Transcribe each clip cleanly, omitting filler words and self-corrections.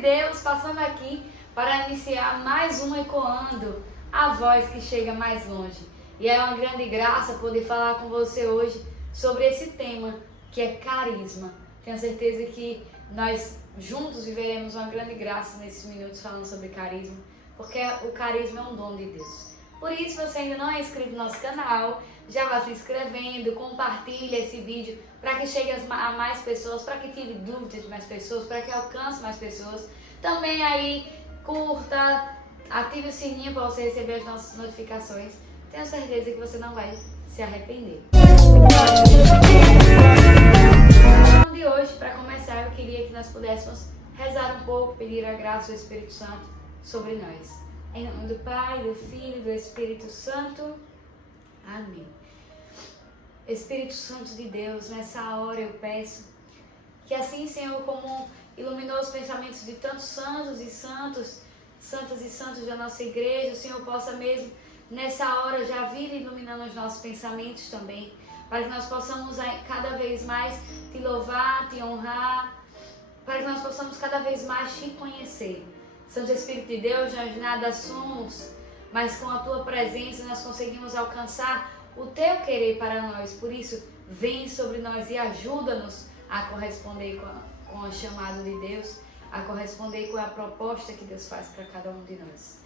Deus, passando aqui para iniciar mais um Ecoando, a voz que chega mais longe. E é uma grande graça poder falar com você hoje sobre esse tema, que é carisma. Tenho certeza que nós juntos viveremos uma grande graça nesses minutos falando sobre carisma, porque o carisma é um dom de Deus. Por isso, se você ainda não é inscrito no nosso canal, já vá se inscrevendo, compartilhe esse vídeo para que chegue a mais pessoas, para que tire dúvidas de mais pessoas, para que alcance mais pessoas. Também aí, curta, ative o sininho para você receber as nossas notificações. Tenho certeza que você não vai se arrepender. No de hoje, para começar, eu queria que nós pudéssemos rezar um pouco, pedir a graça do Espírito Santo sobre nós. Em nome do Pai, do Filho e do Espírito Santo. Amém. Espírito Santo de Deus, nessa hora eu peço que assim, Senhor, como iluminou os pensamentos de tantos santos e santas da nossa igreja, o Senhor possa mesmo nessa hora já vir iluminando os nossos pensamentos também, para que nós possamos cada vez mais te louvar, te honrar, para que nós possamos cada vez mais te conhecer. Santo Espírito de Deus, nós nada somos, mas com a Tua presença nós conseguimos alcançar o Teu querer para nós. Por isso, vem sobre nós e ajuda-nos a corresponder com o chamado de Deus, a corresponder com a proposta que Deus faz para cada um de nós.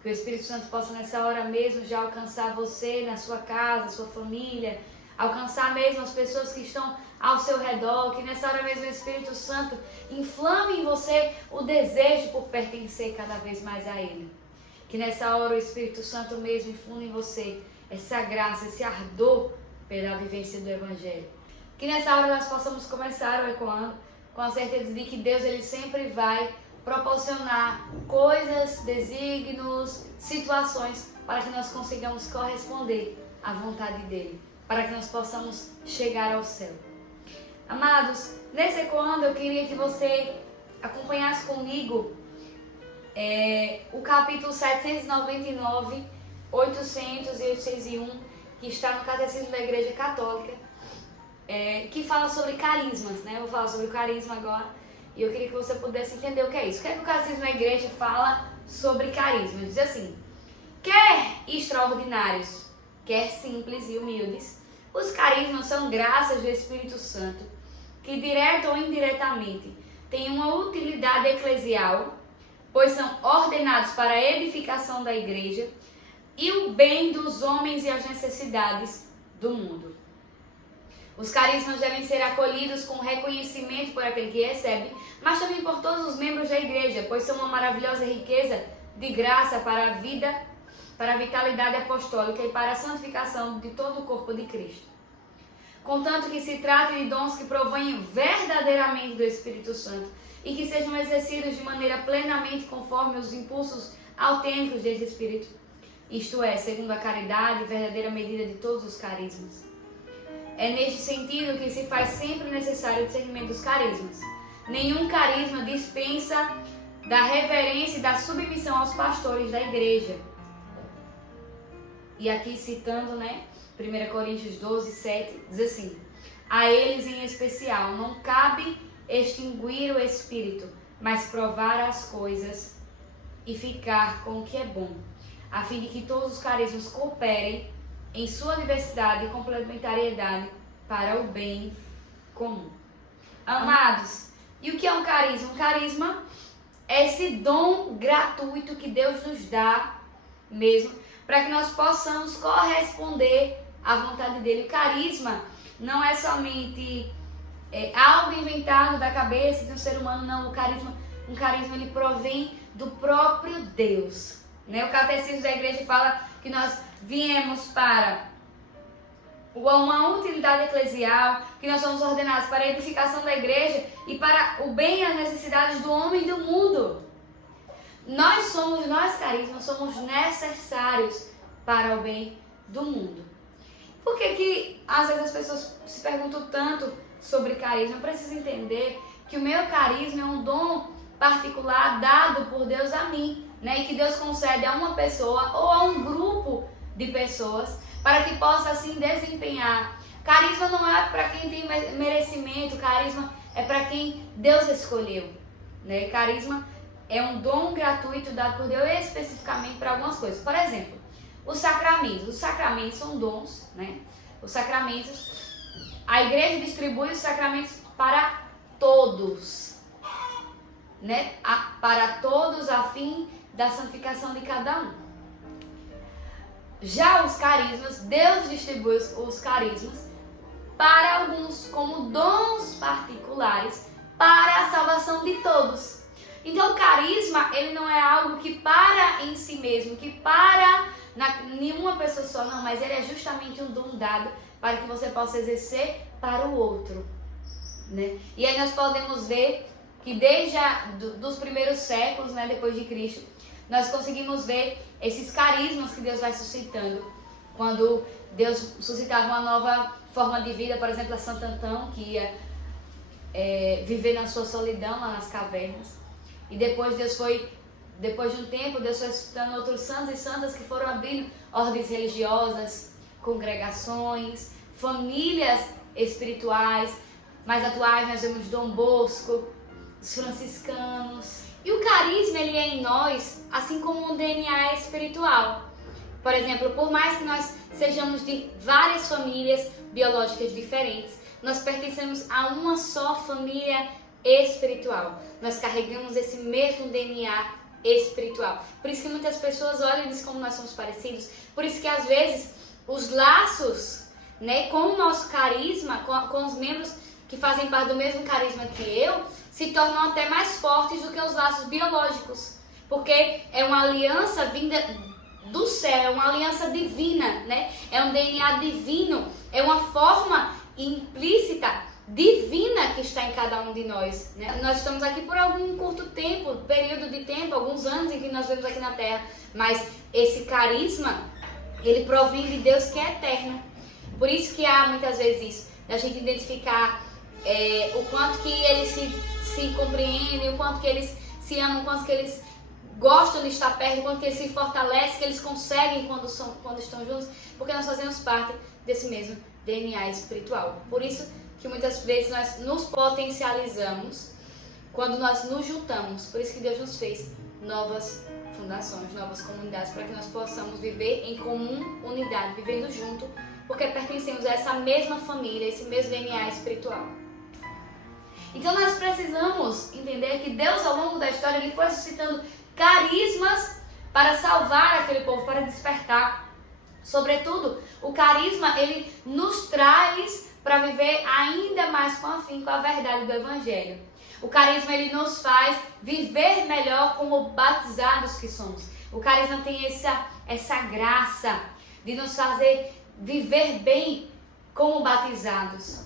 Que o Espírito Santo possa nessa hora mesmo já alcançar você na sua casa, sua família, alcançar mesmo as pessoas que estão ao seu redor, que nessa hora mesmo o Espírito Santo inflame em você o desejo por pertencer cada vez mais a Ele. Que nessa hora o Espírito Santo mesmo infunda em você essa graça, esse ardor pela vivência do Evangelho. Que nessa hora nós possamos começar o Ecoando com a certeza de que Deus ele sempre vai proporcionar coisas, desígnios, situações para que nós consigamos corresponder à vontade dEle, para que nós possamos chegar ao céu. Amados, nesse Ecoando eu queria que você acompanhasse comigo o capítulo 799, 800 e 801, que está no Catecismo da Igreja Católica, que fala sobre carismas, né? Eu vou falar sobre o carisma agora, e eu queria que você pudesse entender o que é isso. O que é que o Catecismo da Igreja fala sobre carisma? Diz assim: quer extraordinários, quer simples e humildes, os carismas são graças do Espírito Santo, que direta ou indiretamente têm uma utilidade eclesial, pois são ordenados para a edificação da igreja e o bem dos homens e as necessidades do mundo. Os carismas devem ser acolhidos com reconhecimento por aquele que recebe, mas também por todos os membros da igreja, pois são uma maravilhosa riqueza de graça para a vida, para a vitalidade apostólica e para a santificação de todo o corpo de Cristo. Contanto que se trate de dons que provenham verdadeiramente do Espírito Santo e que sejam exercidos de maneira plenamente conforme os impulsos autênticos desse Espírito, isto é, segundo a caridade e verdadeira medida de todos os carismas. É neste sentido que se faz sempre necessário o discernimento dos carismas. Nenhum carisma dispensa da reverência e da submissão aos pastores da igreja. E aqui citando, 1 Coríntios 12, 7, diz assim: a eles em especial não cabe extinguir o espírito, mas provar as coisas e ficar com o que é bom, a fim de que todos os carismas cooperem em sua diversidade e complementariedade para o bem comum. Amados, e o que é um carisma? Um carisma é esse dom gratuito que Deus nos dá mesmo, para que nós possamos corresponder à vontade dele. O carisma não é somente algo inventado da cabeça de um ser humano, não. Um carisma ele provém do próprio Deus. O Catecismo da Igreja fala que nós viemos para uma utilidade eclesial, que nós somos ordenados para a edificação da igreja e para o bem e as necessidades do homem e do mundo. Nós, carismas, somos necessários para o bem do mundo. Por que às vezes as pessoas se perguntam tanto sobre carisma? Eu preciso entender que o meu carisma é um dom particular dado por Deus a mim, e que Deus concede a uma pessoa ou a um grupo de pessoas para que possa assim desempenhar. Carisma não é para quem tem merecimento, carisma é para quem Deus escolheu. né? Carisma é um dom gratuito dado por Deus especificamente para algumas coisas. Por exemplo, os sacramentos. Os sacramentos são dons, né? Os sacramentos, a igreja distribui os sacramentos para todos, né? Para todos a fim da santificação de cada um. Já os carismas, Deus distribui os carismas para alguns como dons particulares para a salvação de todos. Então o carisma, ele não é algo que para em si mesmo, que para nenhuma pessoa só, não, mas ele é justamente um dom dado para que você possa exercer para o outro, né? E aí nós podemos ver que desde dos primeiros séculos, né, depois de Cristo, nós conseguimos ver esses carismas que Deus vai suscitando. Quando Deus suscitava uma nova forma de vida, por exemplo, a Santo Antão, que ia viver na sua solidão lá nas cavernas. E depois de um tempo, Deus foi suscitando outros santos e santas que foram abrindo ordens religiosas, congregações, famílias espirituais. Mais atuais, nós vemos Dom Bosco, os franciscanos. E o carisma, ele é em nós, assim como um DNA espiritual. Por exemplo, por mais que nós sejamos de várias famílias biológicas diferentes, nós pertencemos a uma só família espiritual. Nós carregamos esse mesmo DNA espiritual. Por isso que muitas pessoas olham e dizem como nós somos parecidos. Por isso que às vezes os laços, né, com o nosso carisma, com os membros que fazem parte do mesmo carisma que eu, se tornam até mais fortes do que os laços biológicos. Porque é uma aliança vinda do céu, é uma aliança divina, né? É um DNA divino, é uma forma implícita, divina que está em cada um de nós, né? Nós estamos aqui por algum curto tempo, período de tempo, alguns anos em que nós vivemos aqui na Terra, mas esse carisma, ele provém de Deus que é eterno. Por isso que há muitas vezes isso, da gente identificar o quanto que eles se compreendem, o quanto que eles se amam, o quanto que eles gostam de estar perto, o quanto que eles se fortalecem, que eles conseguem quando estão juntos, porque nós fazemos parte desse mesmo DNA espiritual. Por isso que muitas vezes nós nos potencializamos quando nós nos juntamos. Por isso que Deus nos fez novas fundações, novas comunidades, para que nós possamos viver em comum unidade, vivendo junto, porque pertencemos a essa mesma família, esse mesmo DNA espiritual. Então nós precisamos entender que Deus, ao longo da história, ele foi suscitando carismas para salvar aquele povo, para despertar. Sobretudo, o carisma, ele nos traz para viver ainda mais com a verdade do Evangelho. O carisma, ele nos faz viver melhor como batizados que somos. O carisma tem essa graça de nos fazer viver bem como batizados.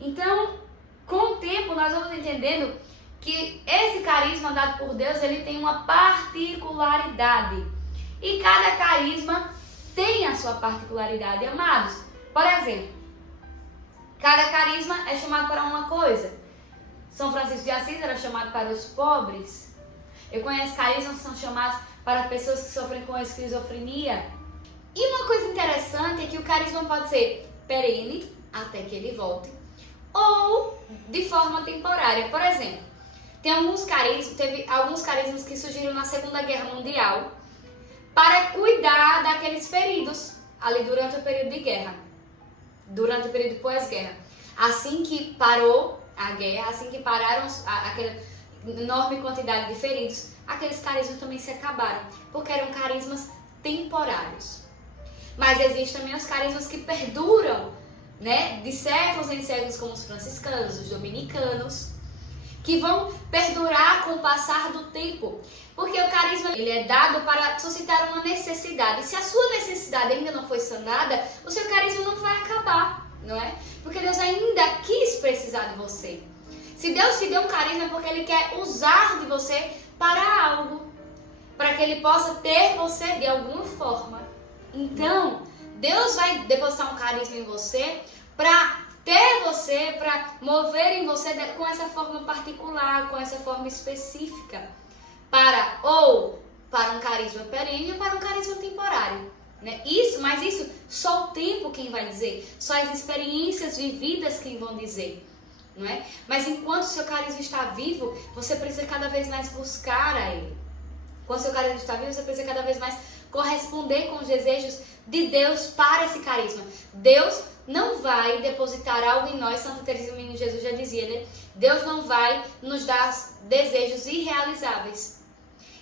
Então, com o tempo, nós vamos entendendo que esse carisma dado por Deus, ele tem uma particularidade. E cada carisma tem a sua particularidade, amados. Por exemplo, cada carisma é chamado para uma coisa. São Francisco de Assis era chamado para os pobres. Eu conheço carismas que são chamados para pessoas que sofrem com esquizofrenia. E uma coisa interessante é que o carisma pode ser perene, até que ele volte, ou de forma temporária. Por exemplo, teve alguns carismas que surgiram na Segunda Guerra Mundial para cuidar daqueles feridos ali durante o período de guerra, durante o período pós-guerra. Assim que parou a guerra, assim que pararam aquela enorme quantidade de feridos, aqueles carismas também se acabaram, porque eram carismas temporários. Mas existem também os carismas que perduram, né, de séculos em séculos, como os franciscanos, os dominicanos, que vão perdurar com o passar do tempo. Porque o carisma, ele é dado para suscitar uma necessidade. E se a sua necessidade ainda não foi sanada, o seu carisma não vai acabar, não é? Porque Deus ainda quis precisar de você. Se Deus te deu um carisma é porque Ele quer usar de você para algo, para que Ele possa ter você de alguma forma. Então, Deus vai depositar um carisma em você para ter você, para mover em você com essa forma particular, com essa forma específica, para um carisma perene ou para um carisma temporário, né? Mas isso só o tempo quem vai dizer, só as experiências vividas quem vão dizer. não é? Mas enquanto o seu carisma está vivo, você precisa cada vez mais buscar a ele. Enquanto o seu carisma está vivo, você precisa cada vez mais corresponder com os desejos de Deus para esse carisma. Deus não vai depositar algo em nós, Santa Teresinha do Menino Jesus já dizia, né? Deus não vai nos dar desejos irrealizáveis.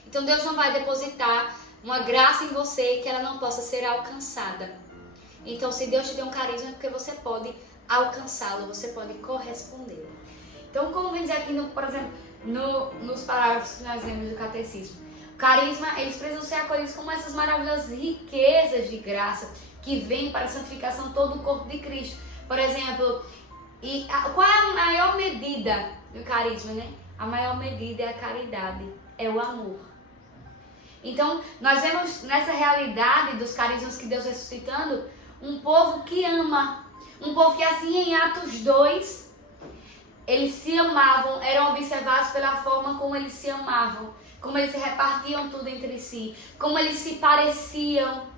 Então Deus não vai depositar uma graça em você que ela não possa ser alcançada. Então se Deus te deu um carisma é porque você pode alcançá-lo, você pode corresponder. Então como vem dizer aqui, por exemplo, nos parágrafos que nós lemos do Catecismo, o carisma, eles precisam ser acolhidos como essas maravilhosas riquezas de graça que vêm para a santificação de todo o corpo de Cristo. Por exemplo, qual é a maior medida do carisma, né? A maior medida é a caridade, é o amor. Então, nós vemos nessa realidade dos carismas que Deus vai suscitando, um povo que ama, um povo que assim em Atos 2, eles se amavam, eram observados pela forma como eles se amavam, como eles se repartiam tudo entre si, como eles se pareciam.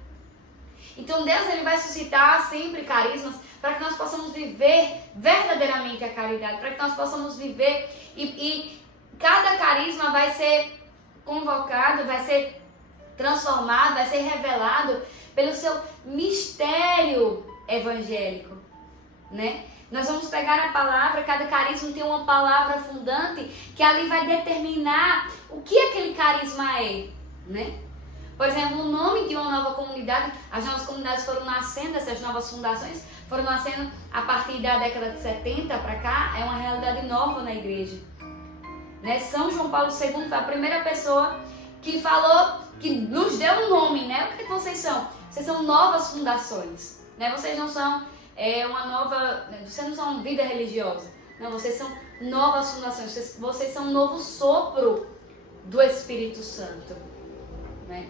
Então Deus ele vai suscitar sempre carismas para que nós possamos viver verdadeiramente a caridade, para que nós possamos viver e cada carisma vai ser convocado, vai ser transformado, vai ser revelado pelo seu mistério evangélico, né? Nós vamos pegar a palavra, cada carisma tem uma palavra fundante que ali vai determinar o que aquele carisma é, né? Por exemplo, o nome de uma nova comunidade, as novas comunidades foram nascendo, essas novas fundações foram nascendo a partir da década de 70 para cá, é uma realidade nova na igreja. Né? São João Paulo II foi a primeira pessoa que falou, que nos deu um nome, né? O que vocês são? Vocês são novas fundações, né? Vocês não são vocês não são vida religiosa, não, vocês são novas fundações, vocês são um novo sopro do Espírito Santo, né?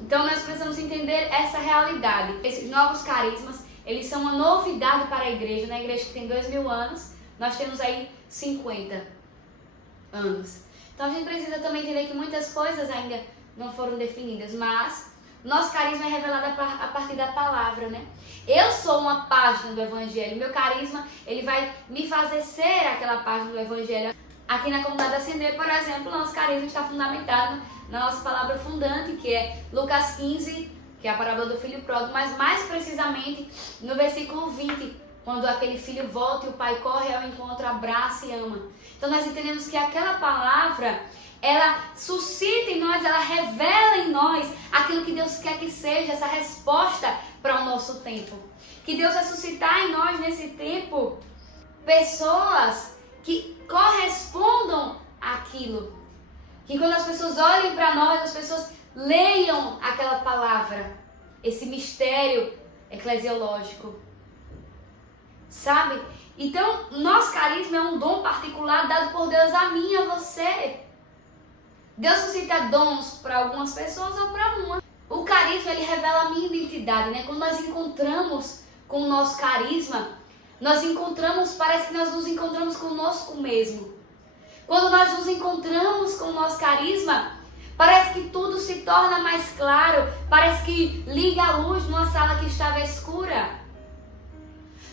Então nós precisamos entender essa realidade. Esses novos carismas, eles são uma novidade para a igreja, né? A igreja que tem 2000 anos, nós temos aí 50 anos. Então a gente precisa também entender que muitas coisas ainda não foram definidas, mas nosso carisma é revelado a partir da palavra, né? Eu sou uma página do Evangelho, meu carisma, ele vai me fazer ser aquela página do Evangelho. Aqui na comunidade Ascender, por exemplo, nosso carisma está fundamentado na nossa palavra fundante, que é Lucas 15, que é a parábola do filho pródigo, mas mais precisamente no versículo 20, quando aquele filho volta e o pai corre ao encontro, abraça e ama. Então nós entendemos que aquela palavra, ela suscita em nós, ela revela em nós aquilo que Deus quer que seja, essa resposta para o nosso tempo. Que Deus vai suscitar em nós nesse tempo pessoas que correspondam àquilo. Que quando as pessoas olhem para nós, as pessoas leiam aquela palavra, esse mistério eclesiológico. Sabe? Então, nosso carisma é um dom particular dado por Deus a mim e a você. Deus suscita dons para algumas pessoas ou para uma. O carisma, ele revela a minha identidade, né? Quando nós encontramos com o nosso carisma, parece que nós nos encontramos conosco mesmo. Quando nós nos encontramos com o nosso carisma, parece que tudo se torna mais claro, parece que liga a luz numa sala que estava escura.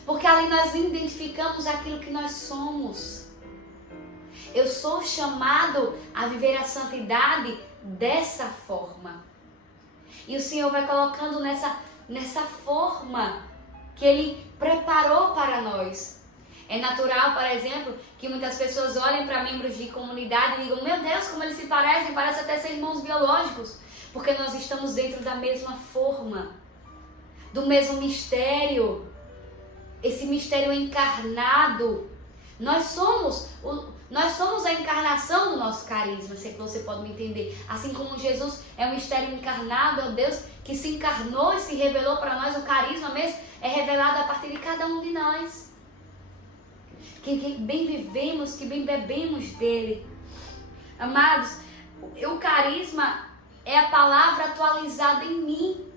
Porque ali nós identificamos aquilo que nós somos. Eu sou chamado a viver a santidade dessa forma. E o Senhor vai colocando nessa forma que Ele preparou para nós. É natural, por exemplo, que muitas pessoas olhem para membros de comunidade e digam: meu Deus, como eles se parecem, parecem até ser irmãos biológicos. Porque nós estamos dentro da mesma forma, do mesmo mistério. Esse mistério encarnado. Nós somos a encarnação do nosso carisma, se é que você pode me entender. Assim como Jesus é um mistério encarnado, é o Deus que se encarnou e se revelou para nós, o carisma mesmo é revelado a partir de cada um de nós. Que bem vivemos, que bem bebemos dele. Amados, o carisma é a palavra atualizada em mim.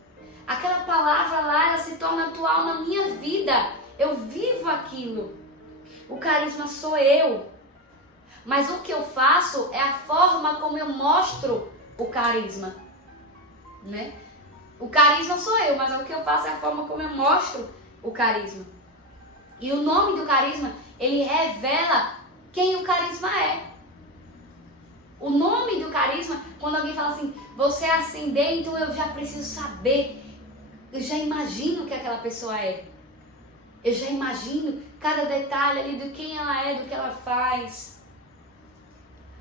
Aquela palavra lá, ela se torna atual na minha vida. Eu vivo aquilo. O carisma sou eu. Mas o que eu faço é a forma como eu mostro o carisma, né? O carisma sou eu, mas o que eu faço é a forma como eu mostro o carisma. E o nome do carisma ele revela quem o carisma é. O nome do carisma, quando alguém fala assim, você é ascendente, então eu já preciso saber, eu já imagino o que aquela pessoa é. Eu já imagino cada detalhe ali do quem ela é, do que ela faz.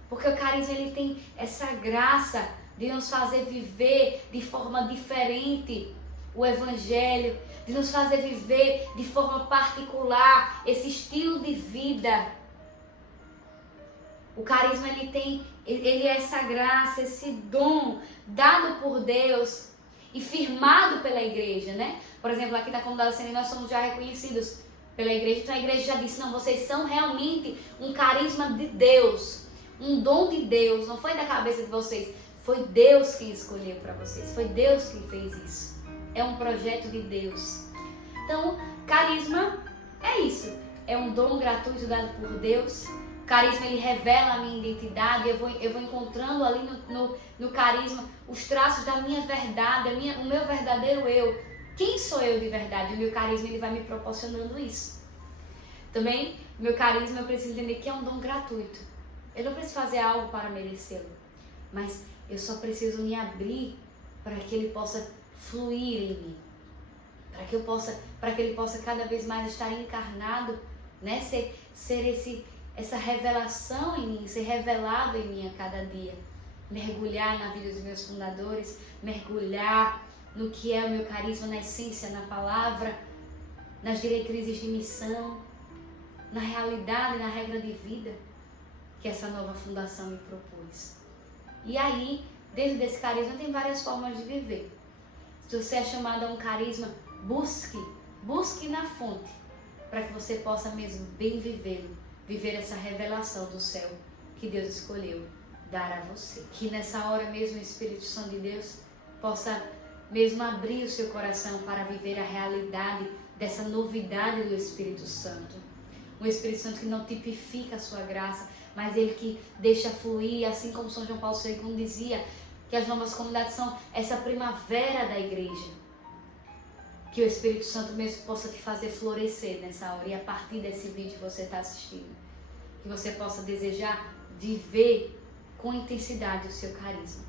Porque o carisma, ele tem essa graça de nos fazer viver de forma diferente o evangelho, de nos fazer viver de forma particular esse estilo de vida. O carisma, ele é essa graça, esse dom dado por Deus e firmado pela igreja, né? Por exemplo, aqui na comunidade Ascendente nós somos já reconhecidos pela igreja, então a igreja já disse, não, vocês são realmente um carisma de Deus, um dom de Deus, não foi da cabeça de vocês, foi Deus quem escolheu para vocês, foi Deus quem fez isso, é um projeto de Deus. Então, carisma é isso, é um dom gratuito dado por Deus. O carisma, ele revela a minha identidade, eu vou encontrando ali no carisma os traços da minha verdade, o meu verdadeiro eu. Quem sou eu de verdade? O meu carisma, ele vai me proporcionando isso. Também, o meu carisma, eu preciso entender que é um dom gratuito. Eu não preciso fazer algo para merecê-lo, mas eu só preciso me abrir para que ele possa fluir em mim. Para que ele possa cada vez mais estar encarnado, né? Ser essa revelação em mim, ser revelado em mim a cada dia. Mergulhar na vida dos meus fundadores, mergulhar no que é o meu carisma, na essência, na palavra, nas diretrizes de missão, na realidade, na regra de vida que essa nova fundação me propôs. E aí, dentro desse carisma, tem várias formas de viver. Se você é chamado a um carisma, busque na fonte, para que você possa mesmo bem vivê-lo, viver essa revelação do céu que Deus escolheu dar a você. Que nessa hora mesmo o Espírito Santo de Deus possa mesmo abrir o seu coração para viver a realidade dessa novidade do Espírito Santo. Um Espírito Santo que não tipifica a sua graça, mas ele que deixa fluir, assim como São João Paulo II dizia, que as novas comunidades são essa primavera da igreja. Que o Espírito Santo mesmo possa te fazer florescer nessa hora. E a partir desse vídeo que você está assistindo, que você possa desejar viver com intensidade o seu carisma.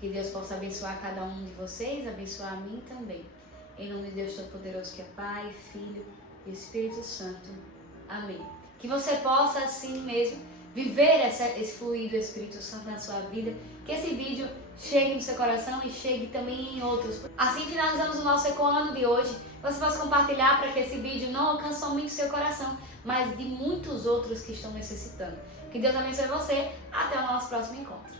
Que Deus possa abençoar cada um de vocês, abençoar a mim também. Em nome de Deus Todo-Poderoso, que é Pai, Filho e Espírito Santo. Amém. Que você possa assim mesmo viver esse fluido do Espírito Santo na sua vida. Que esse vídeo chegue no seu coração e chegue também em outros. Assim finalizamos o nosso Ecoando de hoje. Você pode compartilhar para que esse vídeo não alcance somente o seu coração, mas de muitos outros que estão necessitando. Que Deus abençoe você. Até o nosso próximo encontro.